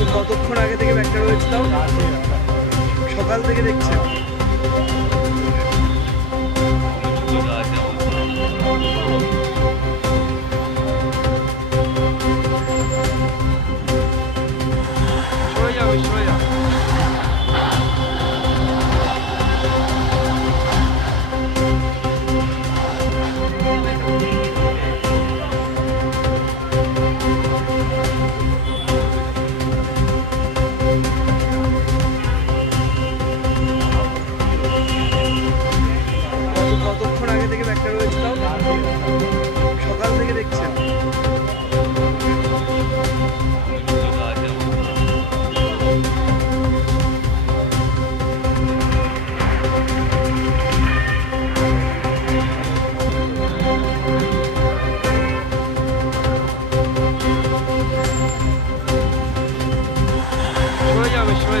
কত কতক্ষণ আগে থেকে ব্যাগটা রয়েছে সকাল থেকে দেখছি। সবাই যাবে সরে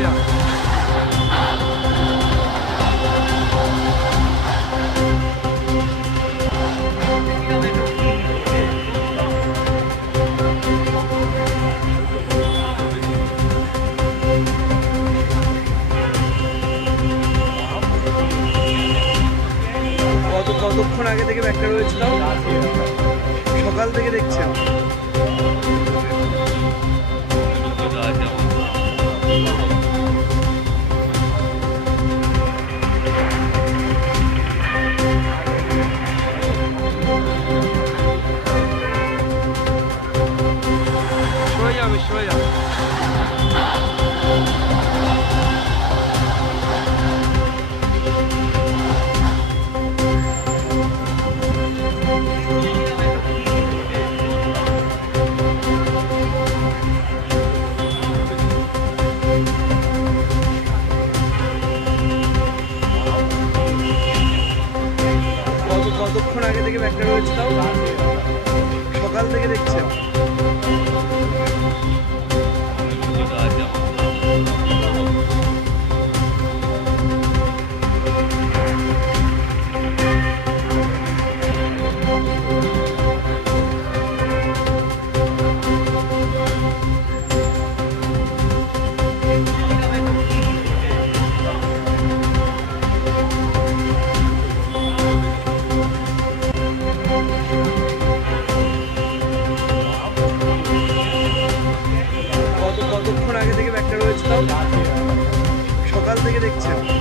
কত কতক্ষণ আগে থেকে ব্যাগটা রয়েছে তাও সকাল থেকে দেখছেন। কত কতক্ষণ আগে থেকে ব্যাগটা রয়েছে তাও? সকাল থেকে দেখছেন? victims.